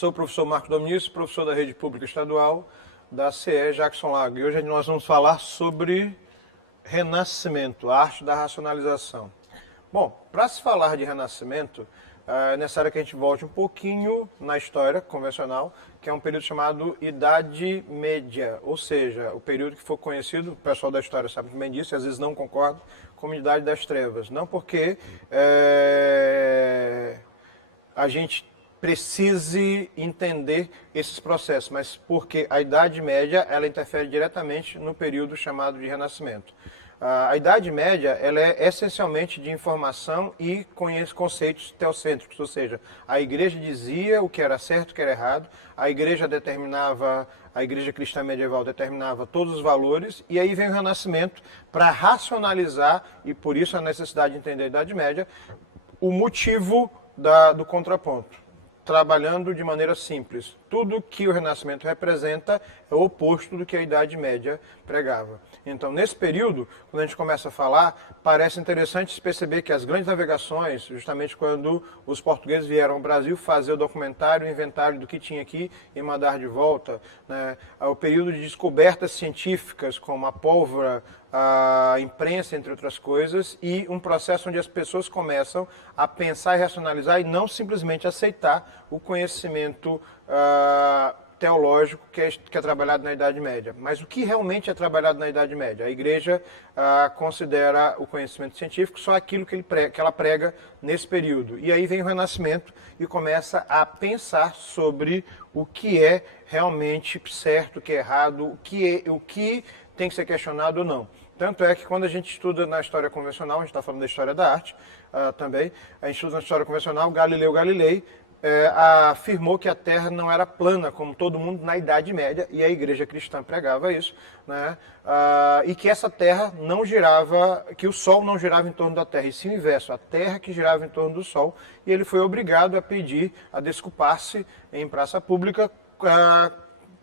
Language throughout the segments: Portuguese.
Sou o professor Marcos Dominício, professor da Rede Pública Estadual da CE Jackson Lago. E hoje nós vamos falar sobre renascimento, a arte da racionalização. Bom, para se falar de renascimento, é necessário que a gente volte um pouquinho na história convencional, que é um período chamado Idade Média, ou seja, o período que foi conhecido, o pessoal da história sabe bem disso, e às vezes não concorda, como Idade das Trevas. Não porque a gente precise entender esses processos, mas porque a Idade Média ela interfere diretamente no período chamado de Renascimento. A Idade Média ela é essencialmente de informação e conceitos teocêntricos, ou seja, a igreja dizia o que era certo e o que era errado, a igreja cristã medieval determinava todos os valores, e aí vem o Renascimento para racionalizar, e por isso a necessidade de entender a Idade Média, o motivo do contraponto, trabalhando de maneira simples. Tudo que o Renascimento representa é o oposto do que a Idade Média pregava. Então, nesse período, quando a gente começa a falar, parece interessante se perceber que as grandes navegações, justamente quando os portugueses vieram ao Brasil fazer o documentário, o inventário do que tinha aqui e mandar de volta, né? O período de descobertas científicas, como a pólvora, a imprensa, entre outras coisas, e um processo onde as pessoas começam a pensar e racionalizar e não simplesmente aceitar o conhecimento teológico que é trabalhado na Idade Média. Mas o que realmente é trabalhado na Idade Média? A Igreja considera o conhecimento científico só aquilo que ela prega nesse período. E aí vem o Renascimento e começa a pensar sobre o que é realmente certo, o que é errado, o que tem que ser questionado ou não. Tanto é que quando a gente estuda na história convencional, a gente está falando da história da arte também, a gente estuda na história convencional, Galileu Galilei afirmou que a Terra não era plana, como todo mundo na Idade Média, e a Igreja Cristã pregava isso, né? E que essa Terra não girava, que o Sol não girava em torno da Terra, e sim o inverso, a Terra que girava em torno do Sol, e ele foi obrigado a pedir, a desculpar-se em praça pública,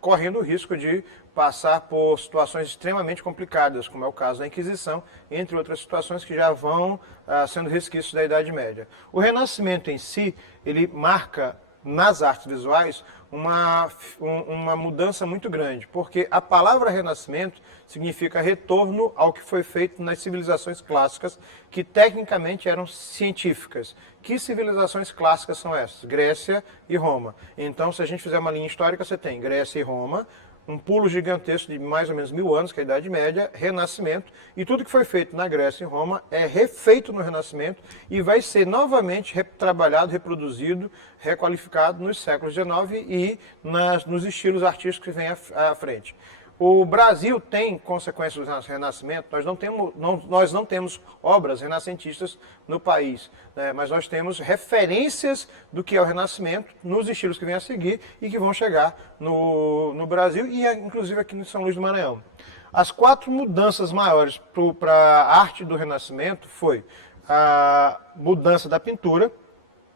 correndo o risco de passar por situações extremamente complicadas, como é o caso da Inquisição, entre outras situações que já vão sendo resquícios da Idade Média. O Renascimento em si, ele marca nas artes visuais uma mudança muito grande, porque a palavra renascimento significa retorno ao que foi feito nas civilizações clássicas, que tecnicamente eram científicas. Que civilizações clássicas são essas? Grécia e Roma. Então, se a gente fizer uma linha histórica, você tem Grécia e Roma, um pulo gigantesco de mais ou menos 1000 anos, que é a Idade Média, Renascimento, e tudo que foi feito na Grécia e Roma é refeito no Renascimento e vai ser novamente retrabalhado, reproduzido, requalificado nos séculos XIX e nos estilos artísticos que vêm à frente. O Brasil tem consequências do Renascimento, nós não temos obras renascentistas no país, né? Mas nós temos referências do que é o Renascimento nos estilos que vêm a seguir e que vão chegar no Brasil e inclusive aqui no São Luís do Maranhão. As 4 mudanças maiores para a arte do Renascimento foi a mudança da pintura,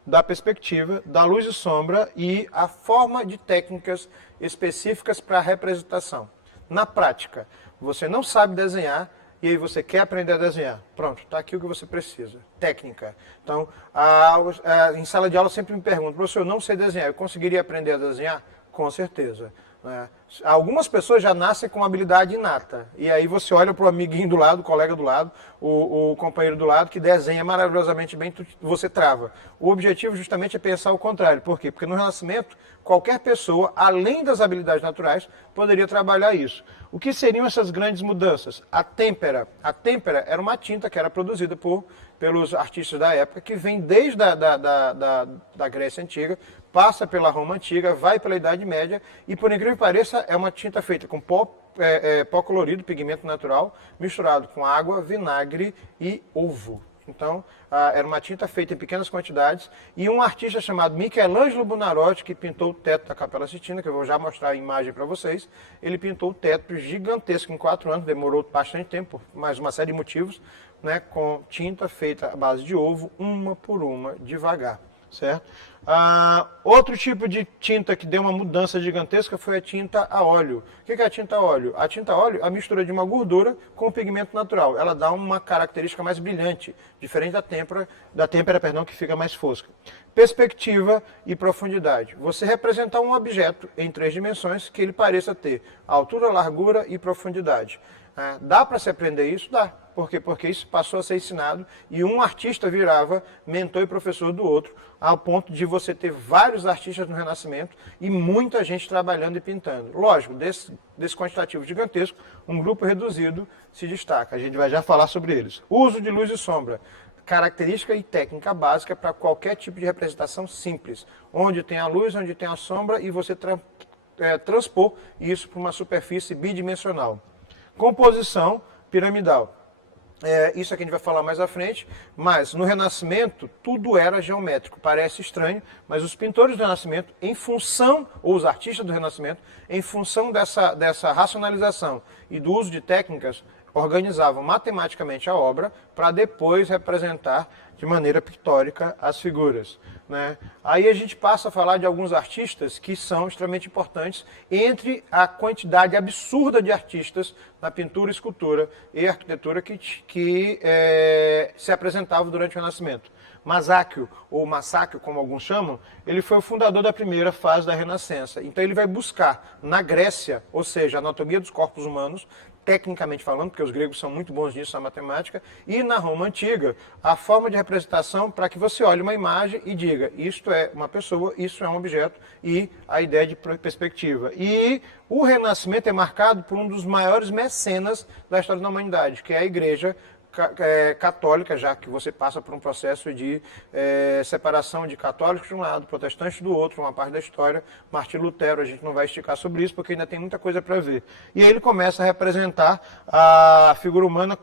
da perspectiva, da luz e sombra e a forma de técnicas específicas para a representação. Na prática, você não sabe desenhar e aí você quer aprender a desenhar. Pronto, está aqui o que você precisa. Técnica. Então, em sala de aula sempre me perguntam, professor, eu não sei desenhar, eu conseguiria aprender a desenhar? Com certeza. Né? Algumas pessoas já nascem com habilidade inata. E aí você olha para o amiguinho do lado, o colega do lado, o companheiro do lado, que desenha maravilhosamente bem, você trava. O objetivo justamente é pensar o contrário. Por quê? Porque no Renascimento, qualquer pessoa, além das habilidades naturais, poderia trabalhar isso. O que seriam essas grandes mudanças? A têmpera. A têmpera era uma tinta que era produzida pelos artistas da época, que vem desde da Grécia Antiga, passa pela Roma Antiga, vai pela Idade Média, e por incrível que pareça, é uma tinta feita com pó colorido, pigmento natural, misturado com água, vinagre e ovo. Então, era uma tinta feita em pequenas quantidades, e um artista chamado Michelangelo Buonarroti, que pintou o teto da Capela Sistina, que eu vou já mostrar a imagem para vocês, ele pintou o teto gigantesco em 4 anos, demorou bastante tempo, mais uma série de motivos, né, com tinta feita à base de ovo, uma por uma, devagar. certo? Outro tipo de tinta que deu uma mudança gigantesca foi a tinta a óleo. O que é a tinta a óleo? A tinta a óleo é a mistura de uma gordura com um pigmento natural. Ela dá uma característica mais brilhante, diferente da têmpera, perdão, que fica mais fosca. Perspectiva e profundidade. Você representar um objeto em 3 dimensões que ele pareça ter altura, largura e profundidade. Dá para se aprender isso? Dá. Por quê? Porque isso passou a ser ensinado e um artista virava mentor e professor do outro, ao ponto de você ter vários artistas no Renascimento e muita gente trabalhando e pintando. Lógico, desse quantitativo gigantesco, um grupo reduzido se destaca. A gente vai já falar sobre eles. Uso de luz e sombra. Característica e técnica básica para qualquer tipo de representação simples. Onde tem a luz, onde tem a sombra e você transpor isso para uma superfície bidimensional. Composição piramidal. Isso aqui a gente vai falar mais à frente, mas no Renascimento tudo era geométrico. Parece estranho, mas os pintores do Renascimento, em função, ou os artistas do Renascimento, em função dessa racionalização e do uso de técnicas, organizavam matematicamente a obra para depois representar de maneira pictórica as figuras. Né? Aí a gente passa a falar de alguns artistas que são extremamente importantes entre a quantidade absurda de artistas na pintura, escultura e arquitetura que se apresentavam durante o Renascimento. Masaccio, ou Masaccio, como alguns chamam, ele foi o fundador da primeira fase da Renascença. Então ele vai buscar na Grécia, ou seja, a anatomia dos corpos humanos, tecnicamente falando, porque os gregos são muito bons nisso na matemática, e na Roma Antiga, a forma de representação para que você olhe uma imagem e diga, isto é uma pessoa, isso é um objeto, e a ideia de perspectiva. E o Renascimento é marcado por um dos maiores mecenas da história da humanidade, que é a Igreja católica, já que você passa por um processo de separação de católicos de um lado, protestantes do outro, uma parte da história. Martinho Lutero, a gente não vai esticar sobre isso, porque ainda tem muita coisa para ver. E aí ele começa a representar a figura humana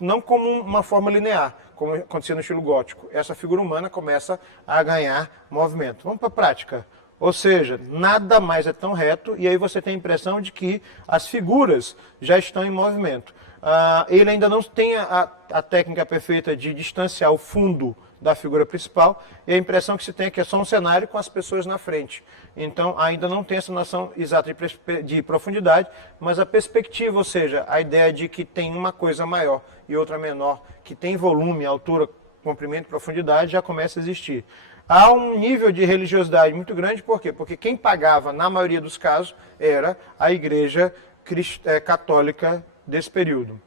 não como uma forma linear, como acontecia no estilo gótico. Essa figura humana começa a ganhar movimento. Vamos para a prática. Ou seja, nada mais é tão reto, e aí você tem a impressão de que as figuras já estão em movimento. Ele ainda não tem a técnica perfeita de distanciar o fundo da figura principal, e a impressão que se tem é que é só um cenário com as pessoas na frente. Então, ainda não tem essa noção exata de profundidade, mas a perspectiva, ou seja, a ideia de que tem uma coisa maior e outra menor, que tem volume, altura, comprimento e profundidade, já começa a existir. Há um nível de religiosidade muito grande, por quê? Porque quem pagava, na maioria dos casos, era a Igreja católica desse período.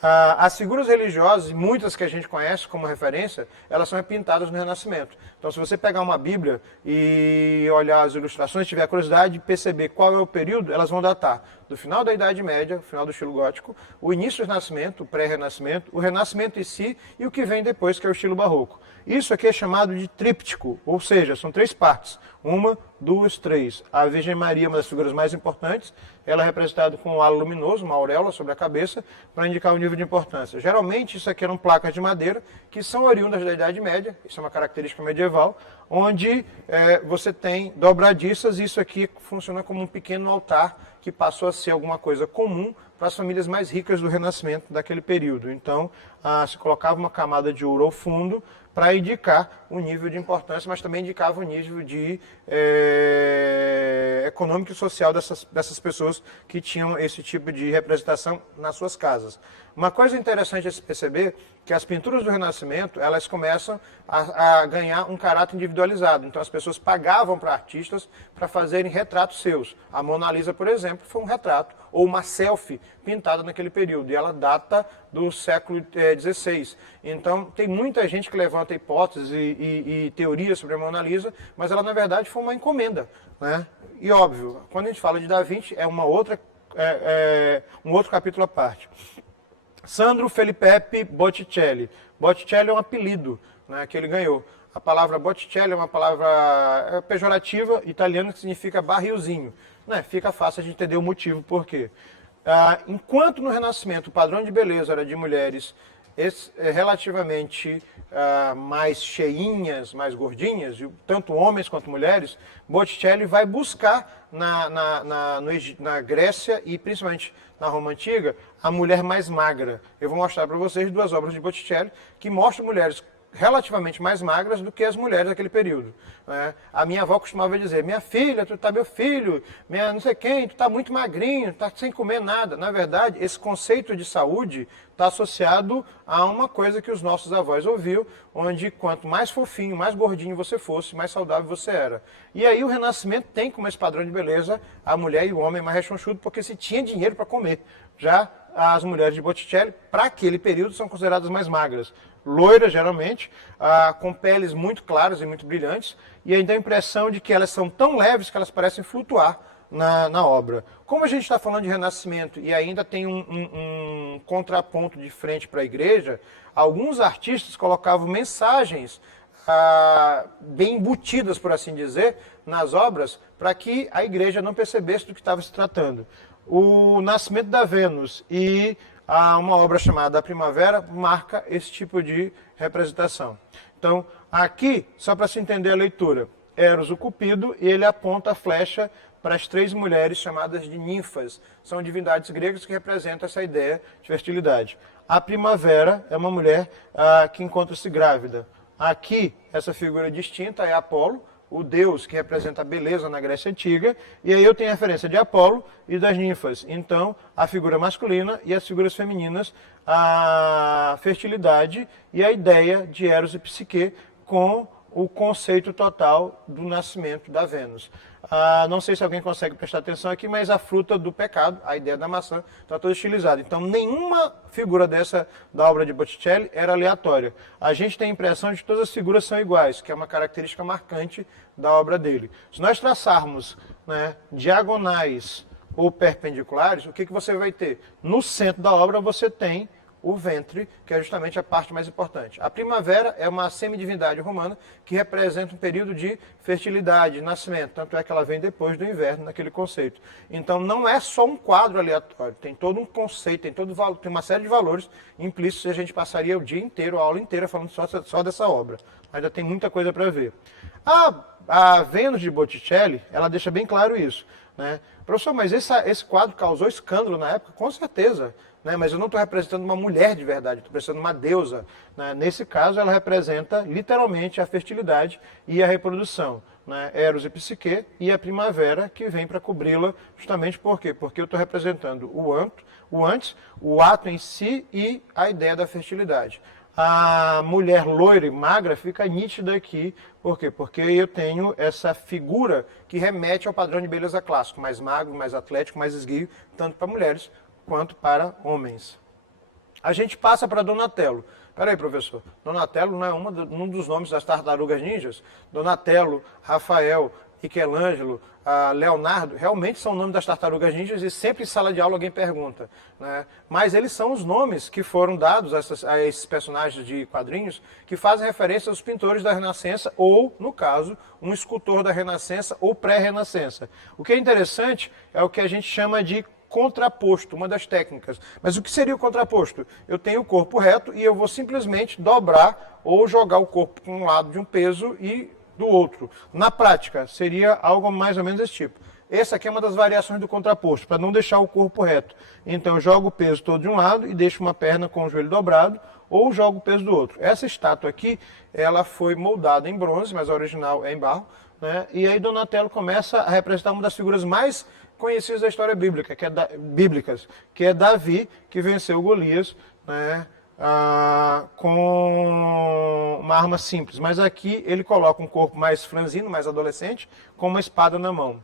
As figuras religiosas, muitas que a gente conhece como referência, elas são pintadas no Renascimento. Então, se você pegar uma Bíblia e olhar as ilustrações, tiver a curiosidade de perceber qual é o período, elas vão datar do final da Idade Média, final do estilo gótico, o início do Renascimento, o pré-Renascimento, o Renascimento em si e o que vem depois, que é o estilo barroco. Isso aqui é chamado de tríptico, ou seja, são 3 partes. 1, 2, 3. A Virgem Maria, uma das figuras mais importantes, ela é representada com um halo luminoso, uma auréola sobre a cabeça, para indicar o nível de importância. Geralmente, isso aqui eram placas de madeira, que são oriundas da Idade Média, isso é uma característica medieval, onde você tem dobradiças, e isso aqui funciona como um pequeno altar, que passou a ser alguma coisa comum para as famílias mais ricas do Renascimento daquele período. Então, se colocava uma camada de ouro ao fundo para indicar o nível de importância, mas também indicava o nível de econômico e social dessas pessoas que tinham esse tipo de representação nas suas casas. Uma coisa interessante a se perceber que as pinturas do Renascimento, elas começam a ganhar um caráter individualizado. Então as pessoas pagavam para artistas para fazerem retratos seus. A Mona Lisa, por exemplo, foi um retrato, ou uma selfie pintada naquele período, e ela data do século XVI. Então tem muita gente que levanta hipóteses e teorias sobre a Mona Lisa, mas ela na verdade foi uma encomenda, né? E óbvio, quando a gente fala de Da Vinci, é um outro capítulo à parte. Sandro Felipe Botticelli. Botticelli é um apelido, né, que ele ganhou. A palavra Botticelli é uma palavra pejorativa italiana que significa barrilzinho. Né? Fica fácil de entender o motivo por quê. Enquanto no Renascimento o padrão de beleza era de mulheres relativamente mais cheinhas, mais gordinhas, tanto homens quanto mulheres, Botticelli vai buscar na Grécia e principalmente na Roma Antiga a mulher mais magra. Eu vou mostrar para vocês 2 obras de Botticelli que mostram mulheres relativamente mais magras do que as mulheres daquele período. Né? A minha avó costumava dizer, minha filha, tu tá meu filho, minha não sei quem, tu tá muito magrinho, tá sem comer nada. Na verdade, esse conceito de saúde está associado a uma coisa que os nossos avós ouviam, onde quanto mais fofinho, mais gordinho você fosse, mais saudável você era. E aí o Renascimento tem como esse padrão de beleza a mulher e o homem mais rechonchudo, porque se tinha dinheiro para comer. Já as mulheres de Botticelli, para aquele período, são consideradas mais magras. Loiras, geralmente, com peles muito claras e muito brilhantes, e ainda a impressão de que elas são tão leves que elas parecem flutuar na obra. Como a gente está falando de Renascimento e ainda tem um contraponto de frente para a igreja, alguns artistas colocavam mensagens bem embutidas, por assim dizer, nas obras, para que a igreja não percebesse do que estava se tratando. O Nascimento da Vênus e uma obra chamada A Primavera marca esse tipo de representação. Então, aqui, só para se entender a leitura, Eros, o Cupido, e ele aponta a flecha para as 3 mulheres chamadas de ninfas. São divindades gregas que representam essa ideia de fertilidade. A Primavera é uma mulher que encontra-se grávida. Aqui, essa figura distinta é Apolo, o deus que representa a beleza na Grécia Antiga, e aí eu tenho a referência de Apolo e das ninfas. Então, a figura masculina e as figuras femininas, a fertilidade e a ideia de Eros e Psique com o conceito total do nascimento da Vênus. Não sei se alguém consegue prestar atenção aqui, mas a fruta do pecado, a ideia da maçã, está toda estilizada. Então, nenhuma figura dessa da obra de Botticelli era aleatória. A gente tem a impressão de que todas as figuras são iguais, que é uma característica marcante da obra dele. Se nós traçarmos, né, diagonais ou perpendiculares, o que você vai ter? No centro da obra você tem o ventre, que é justamente a parte mais importante. A primavera é uma semidivindade romana que representa um período de fertilidade, nascimento, tanto é que ela vem depois do inverno, naquele conceito. Então não é só um quadro aleatório, tem todo um conceito, tem uma série de valores implícitos e a gente passaria o dia inteiro, a aula inteira falando só dessa obra. Ainda tem muita coisa para ver. A Vênus de Botticelli, ela deixa bem claro isso. Né? Professor, mas esse quadro causou escândalo na época? Com certeza. Né? Mas eu não estou representando uma mulher de verdade, estou representando uma deusa. Né? Nesse caso, ela representa literalmente a fertilidade e a reprodução. Né? Eros e Psique e a primavera que vem para cobri-la, justamente por quê? Porque eu estou representando o antes, o ato em si e a ideia da fertilidade. A mulher loira e magra fica nítida aqui. Por quê? Porque eu tenho essa figura que remete ao padrão de beleza clássico, mais magro, mais atlético, mais esguio, tanto para mulheres quanto para homens. A gente passa para Donatello. Peraí, professor, Donatello não é um dos nomes das tartarugas ninjas? Donatello, Rafael, Michelangelo, Leonardo, realmente são nomes das tartarugas ninjas e sempre em sala de aula alguém pergunta. Né? Mas eles são os nomes que foram dados a esses personagens de quadrinhos que fazem referência aos pintores da Renascença ou, no caso, um escultor da Renascença ou pré-Renascença. O que é interessante é o que a gente chama de contraposto, uma das técnicas. Mas o que seria o contraposto? Eu tenho o corpo reto e eu vou simplesmente dobrar ou jogar o corpo para um lado de um peso e do outro. Na prática, seria algo mais ou menos desse tipo. Essa aqui é uma das variações do contraposto, para não deixar o corpo reto. Então eu jogo o peso todo de um lado e deixo uma perna com o joelho dobrado, ou jogo o peso do outro. Essa estátua aqui, ela foi moldada em bronze, mas a original é em barro. Né? E aí Donatello começa a representar uma das figuras mais conhecidas da história bíblica, que é Davi, que venceu Golias, né? Com uma arma simples. Mas aqui ele coloca um corpo mais franzino, mais adolescente, com uma espada na mão.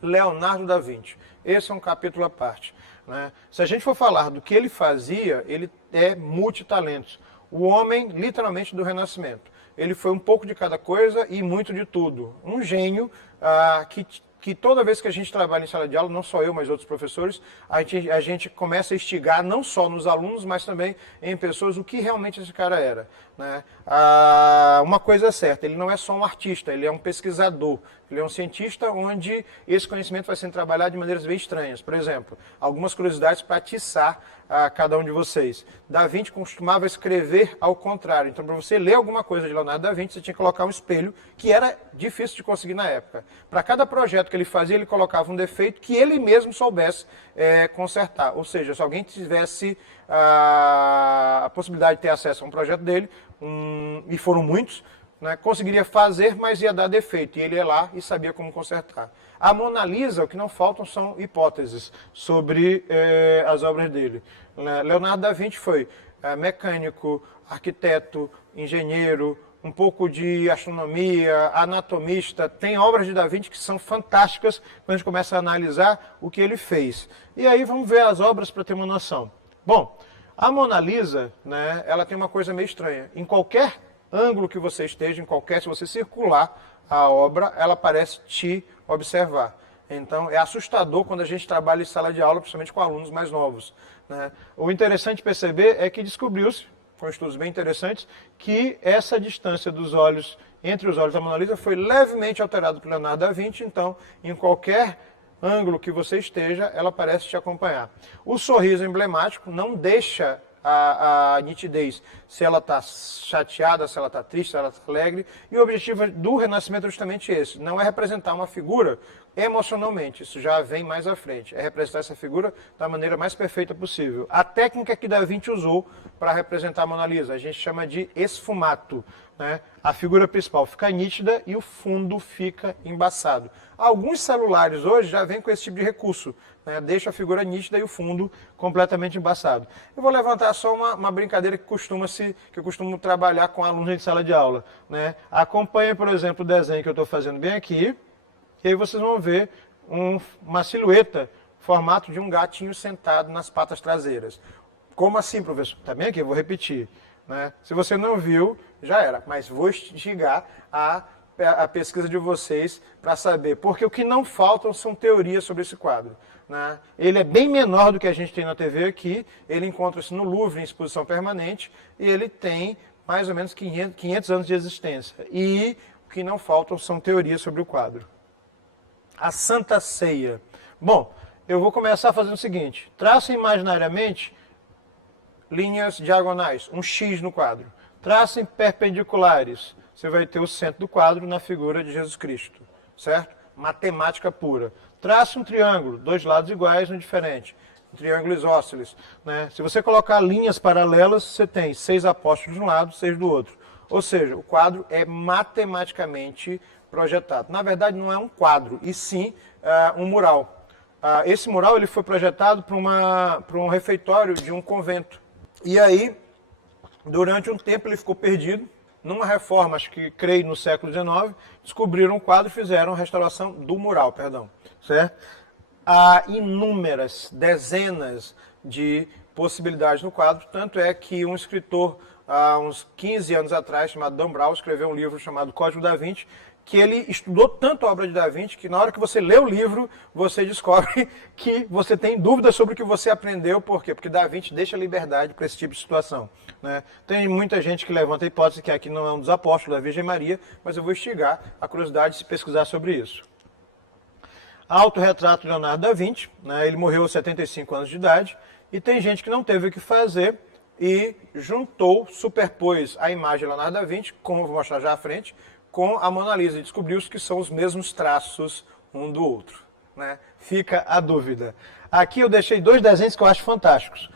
Leonardo da Vinci. Esse é um capítulo à parte. Né? Se a gente for falar do que ele fazia, ele é multitalentos. O homem, literalmente, do Renascimento. Ele foi um pouco de cada coisa e muito de tudo. Um gênio que toda vez que a gente trabalha em sala de aula, não só eu, mas outros professores, a gente começa a instigar não só nos alunos, mas também em pessoas o que realmente esse cara era. Né? Uma coisa é certa, ele não é só um artista, ele é um pesquisador. Ele é um cientista onde esse conhecimento vai sendo trabalhado de maneiras bem estranhas. Por exemplo, algumas curiosidades para atiçar a cada um de vocês. Da Vinci costumava escrever ao contrário. Então, para você ler alguma coisa de Leonardo da Vinci, você tinha que colocar um espelho, que era difícil de conseguir na época. Para cada projeto que ele fazia, ele colocava um defeito que ele mesmo soubesse consertar. Ou seja, se alguém tivesse a possibilidade de ter acesso a um projeto dele, e foram muitos, né, conseguiria fazer, mas ia dar defeito. E ele ia lá e sabia como consertar. A Mona Lisa, o que não faltam são hipóteses sobre as obras dele. Leonardo da Vinci foi mecânico, arquiteto, engenheiro, um pouco de astronomia, anatomista. Tem obras de Da Vinci que são fantásticas quando a gente começa a analisar o que ele fez. E aí vamos ver as obras para ter uma noção. Bom, a Mona Lisa, né, ela tem uma coisa meio estranha. Em qualquer ângulo que você esteja, se você circular a obra, ela parece te observar. Então, é assustador quando a gente trabalha em sala de aula, principalmente com alunos mais novos, né? O interessante perceber é que descobriu-se, com estudos bem interessantes, que essa distância dos olhos, entre os olhos da Mona Lisa, foi levemente alterada por Leonardo da Vinci. Então, em qualquer ângulo que você esteja, ela parece te acompanhar. O sorriso emblemático não deixa a nitidez, se ela está chateada, se ela está triste, se ela está alegre. E o objetivo do Renascimento é justamente esse, não é representar uma figura emocionalmente, isso já vem mais à frente, é representar essa figura da maneira mais perfeita possível. A técnica que Da Vinci usou para representar a Mona Lisa, a gente chama de esfumato, né? A figura principal fica nítida e o fundo fica embaçado. Alguns celulares hoje já vêm com esse tipo de recurso, né? Deixa a figura nítida e o fundo completamente embaçado. Eu vou levantar só uma brincadeira que eu costumo trabalhar com alunos de sala de aula, né? Acompanhe, por exemplo, o desenho que eu estou fazendo bem aqui, e aí vocês vão ver uma silhueta, formato de um gatinho sentado nas patas traseiras. Como assim, professor? Tá bem aqui, eu vou repetir, né? Se você não viu, já era, mas vou instigar a pesquisa de vocês para saber, porque o que não faltam são teorias sobre esse quadro, né? Ele é bem menor do que a gente tem na TV aqui, ele encontra-se no Louvre em exposição permanente e ele tem mais ou menos 500 anos de existência. E o que não faltam são teorias sobre o quadro. A Santa Ceia. Bom, eu vou começar fazendo o seguinte, tracem imaginariamente linhas diagonais, um X no quadro. Tracem perpendiculares, você vai ter o centro do quadro na figura de Jesus Cristo, certo? Matemática pura. Trace um triângulo, dois lados iguais, um diferente. Um triângulo isósceles, né? Se você colocar linhas paralelas, você tem 6 apóstolos de um lado, 6 do outro. Ou seja, o quadro é matematicamente projetado. Na verdade, não é um quadro, e sim um mural. Esse mural ele foi projetado para um refeitório de um convento. E aí, durante um tempo, ele ficou perdido. Numa reforma, acho que creio no século XIX, descobriram o quadro e fizeram a restauração do mural, perdão, certo? Há inúmeras, dezenas de possibilidades no quadro, tanto é que um escritor, há uns 15 anos atrás, chamado Dan Brown, escreveu um livro chamado Código da Vinci, que ele estudou tanto a obra de Da Vinci que na hora que você lê o livro, você descobre que você tem dúvidas sobre o que você aprendeu. Por quê? Porque Da Vinci deixa liberdade para esse tipo de situação, né? Tem muita gente que levanta a hipótese que aqui não é um dos apóstolos da Virgem Maria, mas eu vou instigar a curiosidade de se pesquisar sobre isso. Autorretrato de Leonardo da Vinci, né? Ele morreu aos 75 anos de idade, e tem gente que não teve o que fazer e superpôs a imagem de Leonardo da Vinci, como eu vou mostrar já à frente, com a Mona Lisa, e descobriu-se que são os mesmos traços um do outro, né? Fica a dúvida. Aqui eu deixei 2 desenhos que eu acho fantásticos.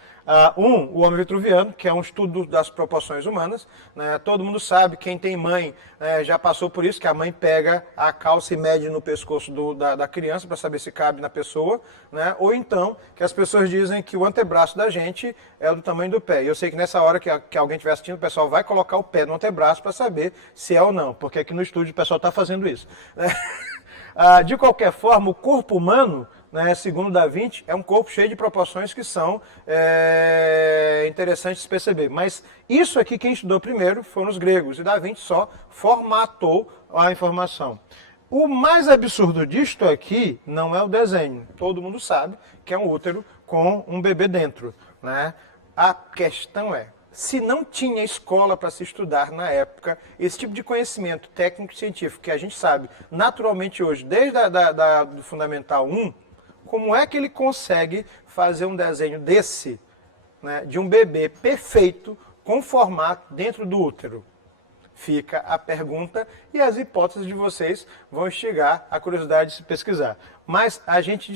O Homem Vitruviano, que é um estudo das proporções humanas, né? Todo mundo sabe, quem tem mãe já passou por isso, que a mãe pega a calça e mede no pescoço da criança para saber se cabe na pessoa, né? Ou então, que as pessoas dizem que o antebraço da gente é do tamanho do pé. E eu sei que nessa hora que alguém estiver assistindo, o pessoal vai colocar o pé no antebraço para saber se é ou não, porque aqui no estúdio o pessoal está fazendo isso, né? De qualquer forma, o corpo humano, né, segundo Da Vinci, é um corpo cheio de proporções que são interessantes de perceber. Mas isso aqui quem estudou primeiro foram os gregos, e Da Vinci só formatou a informação. O mais absurdo disto aqui não é o desenho. Todo mundo sabe que é um útero com um bebê dentro, né? A questão é, Se não tinha escola para se estudar na época, esse tipo de conhecimento técnico-científico que a gente sabe naturalmente hoje, desde do Fundamental 1, como é que ele consegue fazer um desenho desse, né, de um bebê perfeito, com formato dentro do útero? Fica a pergunta e as hipóteses de vocês vão instigar a curiosidade de se pesquisar. Mas a gente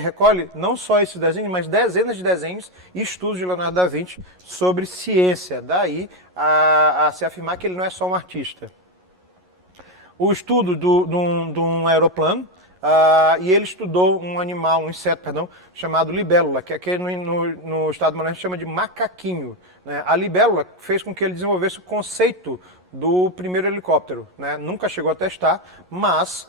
recolhe não só esses desenhos, mas dezenas de desenhos e estudos de Leonardo da Vinci sobre ciência. Daí a se afirmar que ele não é só um artista. O estudo de um aeroplano, e ele estudou um animal, um inseto, perdão, chamado libélula, que aqui no estado moderno chama de macaquinho. Né? A libélula fez com que ele desenvolvesse o conceito do primeiro helicóptero. Né? Nunca chegou a testar, mas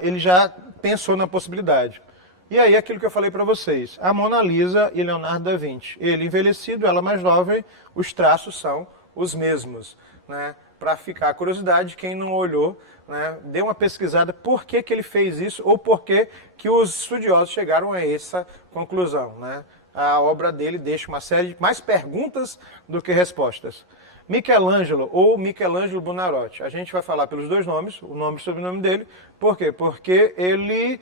ele já pensou na possibilidade. E aí aquilo que eu falei para vocês, a Mona Lisa e Leonardo da Vinci. Ele envelhecido, ela mais jovem, os traços são os mesmos. Né? Para ficar a curiosidade, quem não olhou, né, dê uma pesquisada por que ele fez isso ou por que os estudiosos chegaram a essa conclusão. Né? A obra dele deixa uma série de mais perguntas do que respostas. Michelangelo ou Michelangelo Buonarroti. A gente vai falar pelos dois nomes, o nome e o sobrenome dele. Por quê? Porque ele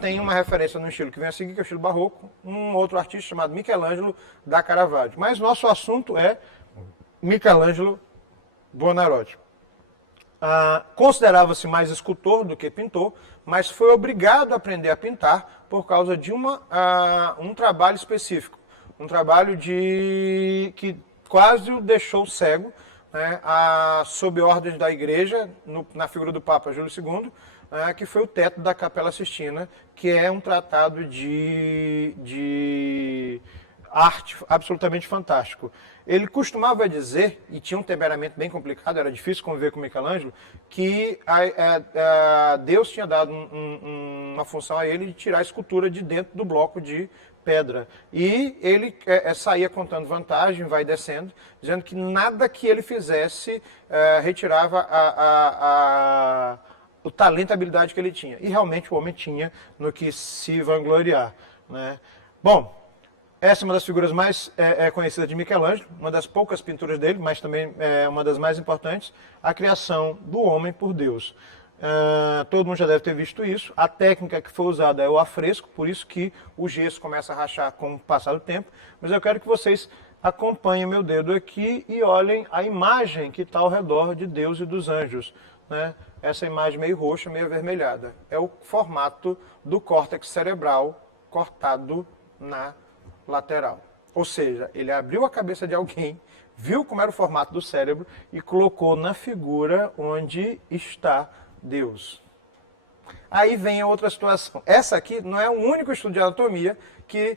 tem uma referência no estilo que vem a seguir, que é o estilo barroco, um outro artista chamado Michelangelo da Caravaggio. Mas nosso assunto é Michelangelo Buonarroti. Considerava-se mais escultor do que pintor, mas foi obrigado a aprender a pintar por causa de um trabalho específico. Um trabalho que quase o deixou cego, né, sob ordens da igreja, na figura do Papa Júlio II, que foi o teto da Capela Sistina, que é um tratado de arte absolutamente fantástico. Ele costumava dizer, e tinha um temperamento bem complicado, era difícil conviver com Michelangelo, que Deus tinha dado uma função a ele de tirar a escultura de dentro do bloco de pedra. E ele saía contando vantagem, vai descendo, dizendo que nada que ele fizesse retirava o talento e a habilidade que ele tinha. E realmente o homem tinha no que se vangloriar. Né? Bom, essa é uma das figuras mais conhecidas de Michelangelo, uma das poucas pinturas dele, mas também é uma das mais importantes, a criação do homem por Deus. Todo mundo já deve ter visto isso. A técnica que foi usada é o afresco, por isso que o gesso começa a rachar com o passar do tempo. Mas eu quero que vocês acompanhem meu dedo aqui e olhem a imagem que está ao redor de Deus e dos anjos. Né? Essa imagem meio roxa, meio avermelhada. É o formato do córtex cerebral cortado na lateral. Ou seja, ele abriu a cabeça de alguém, viu como era o formato do cérebro e colocou na figura onde está Deus. Aí vem a outra situação. Essa aqui não é o único estudo de anatomia que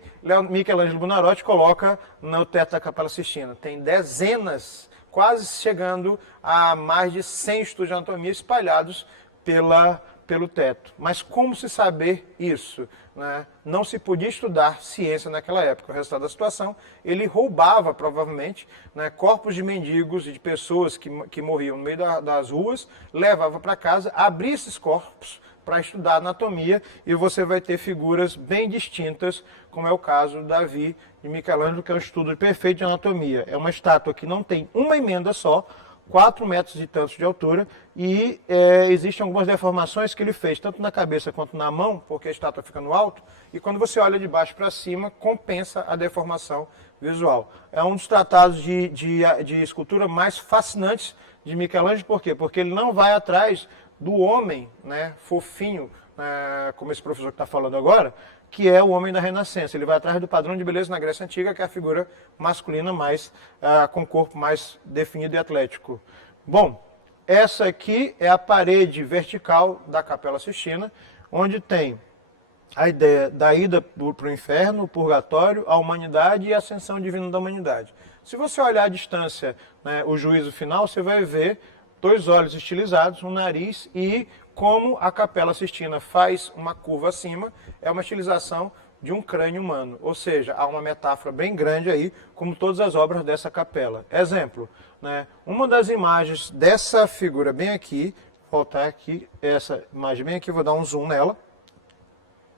Michelangelo Buonarroti coloca no teto da Capela Sistina. Tem dezenas, quase chegando a mais de 100 estudos de anatomia espalhados pelo teto. Mas como se saber isso? Né? Não se podia estudar ciência naquela época. O resultado da situação, ele roubava, provavelmente, né, corpos de mendigos e de pessoas que morriam no meio das ruas, levava para casa, abria esses corpos para estudar anatomia e você vai ter figuras bem distintas, como é o caso do Davi de Michelangelo, que é um estudo perfeito de anatomia. É uma estátua que não tem uma emenda só, 4 metros e tantos de altura, e existem algumas deformações que ele fez, tanto na cabeça quanto na mão, porque a estátua fica no alto, e quando você olha de baixo para cima, compensa a deformação visual. É um dos tratados de escultura mais fascinantes de Michelangelo, por quê? Porque ele não vai atrás do homem, né, fofinho, como esse professor que está falando agora, que é o homem da Renascença. Ele vai atrás do padrão de beleza na Grécia Antiga, que é a figura masculina mais com o corpo mais definido e atlético. Bom, essa aqui é a parede vertical da Capela Sistina, onde tem a ideia da ida para o inferno, o purgatório, a humanidade e a ascensão divina da humanidade. Se você olhar à distância, né, o juízo final, você vai ver 2 olhos estilizados, um nariz e como a Capela Sistina faz uma curva acima, é uma estilização de um crânio humano. Ou seja, há uma metáfora bem grande aí, como todas as obras dessa capela. Exemplo, né, uma das imagens dessa figura bem aqui, vou voltar aqui, essa imagem bem aqui, vou dar um zoom nela.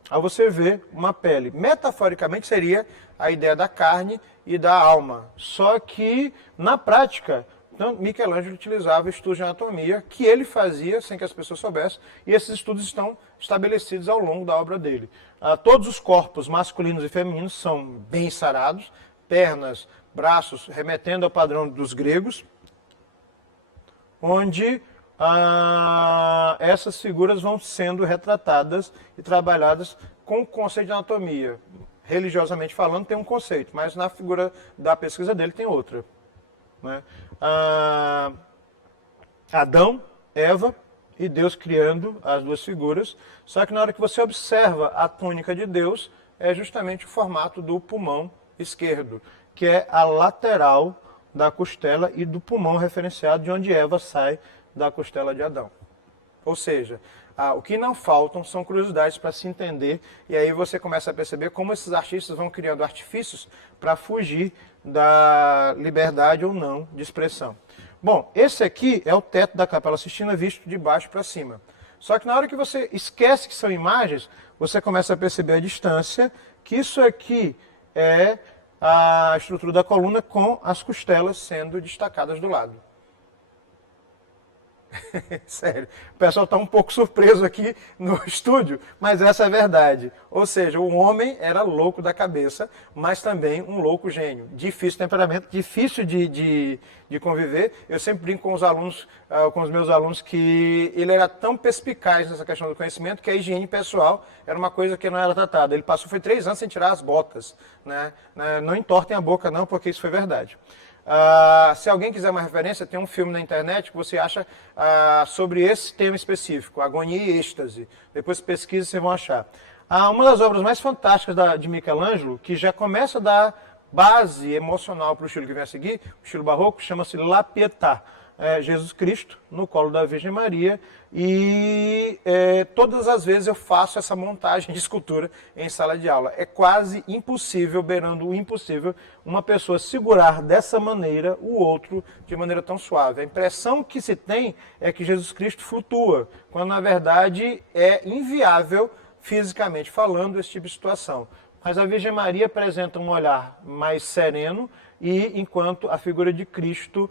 Aí você vê uma pele. Metaforicamente seria a ideia da carne e da alma. Só que, na prática, então, Michelangelo utilizava estudos de anatomia que ele fazia sem que as pessoas soubessem, e esses estudos estão estabelecidos ao longo da obra dele. Todos os corpos masculinos e femininos são bem sarados, pernas, braços, remetendo ao padrão dos gregos, onde essas figuras vão sendo retratadas e trabalhadas com o conceito de anatomia. Religiosamente falando, tem um conceito, mas na figura da pesquisa dele tem outra. Né? Adão, Eva e Deus criando as duas figuras, só que na hora que você observa a túnica de Deus, é justamente o formato do pulmão esquerdo, que é a lateral da costela e do pulmão referenciado de onde Eva sai da costela de Adão. Ou seja, o que não faltam são curiosidades para se entender, e aí você começa a perceber como esses artistas vão criando artifícios para fugir da liberdade ou não de expressão. Bom, esse aqui é o teto da Capela Sistina visto de baixo para cima. Só que na hora que você esquece que são imagens, você começa a perceber a distância, que isso aqui é a estrutura da coluna com as costelas sendo destacadas do lado. Sério, o pessoal está um pouco surpreso aqui no estúdio, mas essa é a verdade. Ou seja, o homem era louco da cabeça, mas também um louco gênio. Difícil temperamento, difícil de conviver. Eu sempre brinco com os alunos, com os meus alunos, que ele era tão perspicaz nessa questão do conhecimento que a higiene pessoal era uma coisa que não era tratada. Ele passou 3 anos sem tirar as botas. Né? Não entortem a boca não, porque isso foi verdade. Se alguém quiser uma referência, tem um filme na internet que você acha sobre esse tema específico, agonia e êxtase. Depois pesquisa e vocês vão achar. Uma das obras mais fantásticas de Michelangelo, que já começa a dar base emocional para o estilo que vem a seguir, o estilo barroco, chama-se La Pietà. Jesus Cristo no colo da Virgem Maria, e todas as vezes eu faço essa montagem de escultura em sala de aula. É quase impossível, beirando o impossível, uma pessoa segurar dessa maneira o outro de maneira tão suave. A impressão que se tem é que Jesus Cristo flutua, quando na verdade é inviável, fisicamente falando, esse tipo de situação. Mas a Virgem Maria apresenta um olhar mais sereno, e enquanto a figura de Cristo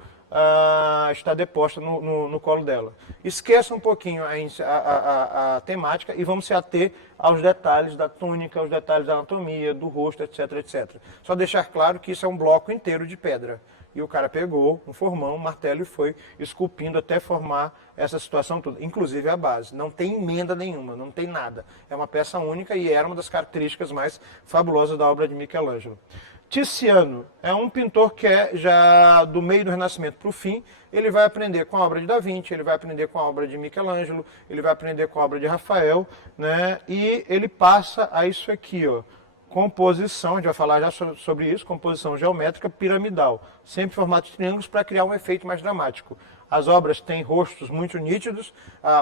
está deposta no colo dela. Esqueça um pouquinho a temática e vamos se ater aos detalhes da túnica, aos detalhes da anatomia, do rosto, etc, etc. Só deixar claro que isso é um bloco inteiro de pedra. E o cara pegou um formão, um martelo e foi esculpindo até formar essa situação toda. Inclusive a base. Não tem emenda nenhuma, não tem nada. É uma peça única e era uma das características mais fabulosas da obra de Michelangelo. Tiziano é um pintor que é já do meio do Renascimento para o fim. Ele vai aprender com a obra de Da Vinci, ele vai aprender com a obra de Michelangelo, ele vai aprender com a obra de Rafael, né? E ele passa a isso aqui, ó, composição, a gente vai falar já sobre isso, composição geométrica piramidal, sempre em formato de triângulos para criar um efeito mais dramático. As obras têm rostos muito nítidos,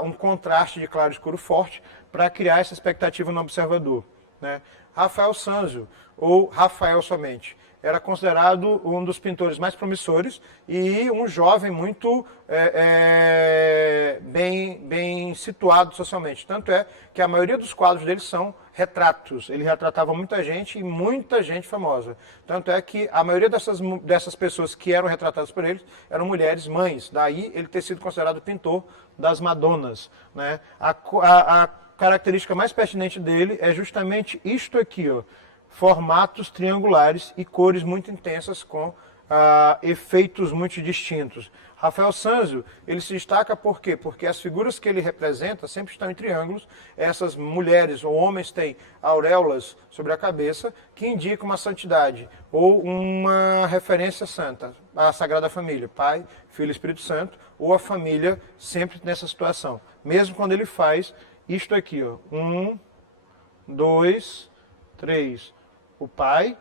um contraste de claro e escuro forte para criar essa expectativa no observador, né? Rafael Sanzio, ou Rafael somente, era considerado um dos pintores mais promissores e um jovem muito bem situado socialmente. Tanto é que a maioria dos quadros dele são retratos. Ele retratava muita gente e muita gente famosa. Tanto é que a maioria dessas pessoas que eram retratadas por ele eram mulheres mães. Daí ele ter sido considerado pintor das Madonas, né? A característica mais pertinente dele é justamente isto aqui, ó. Formatos triangulares e cores muito intensas com efeitos muito distintos. Rafael Sanzio, ele se destaca por quê? Porque as figuras que ele representa sempre estão em triângulos. Essas mulheres ou homens têm auréolas sobre a cabeça que indicam uma santidade ou uma referência santa, a Sagrada Família, Pai, Filho e Espírito Santo, ou a família sempre nessa situação. Mesmo quando ele faz isto aqui, ó, 1, 2, 3, o pai,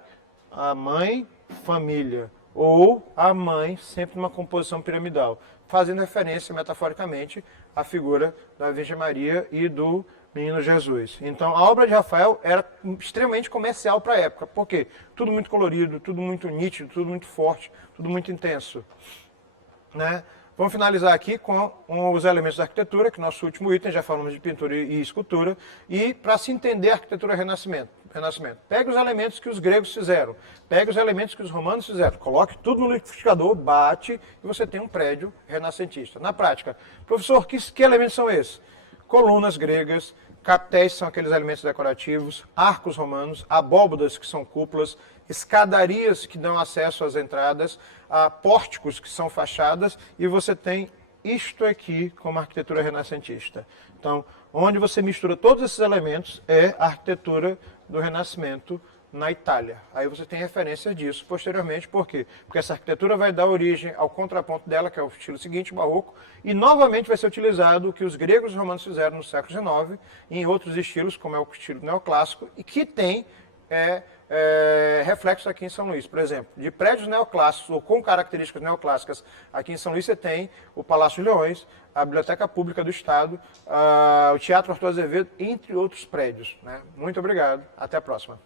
a mãe, família, ou a mãe, sempre numa composição piramidal, fazendo referência metaforicamente à figura da Virgem Maria e do Menino Jesus. Então, a obra de Rafael era extremamente comercial para a época. Por quê? Tudo muito colorido, tudo muito nítido, tudo muito forte, tudo muito intenso, né? Vamos finalizar aqui com os elementos da arquitetura, que nosso último item, já falamos de pintura e escultura, e para se entender a arquitetura renascimento. Pegue os elementos que os gregos fizeram, pegue os elementos que os romanos fizeram, coloque tudo no liquidificador, bate e você tem um prédio renascentista. Na prática, professor, que elementos são esses? Colunas gregas, capitéis são aqueles elementos decorativos, arcos romanos, abóbadas que são cúpulas, escadarias que dão acesso às entradas, pórticos que são fachadas e você tem isto aqui como arquitetura renascentista. Então, onde você mistura todos esses elementos é a arquitetura do Renascimento na Itália. Aí você tem referência disso posteriormente, por quê? Porque essa arquitetura vai dar origem ao contraponto dela, que é o estilo seguinte, barroco, e novamente vai ser utilizado o que os gregos e os romanos fizeram no século XIX, em outros estilos, como é o estilo neoclássico, e que tem reflexos aqui em São Luís. Por exemplo, de prédios neoclássicos ou com características neoclássicas, aqui em São Luís você tem o Palácio de Leões, a Biblioteca Pública do Estado, o Teatro Arthur Azevedo, entre outros prédios, né? Muito obrigado, até a próxima.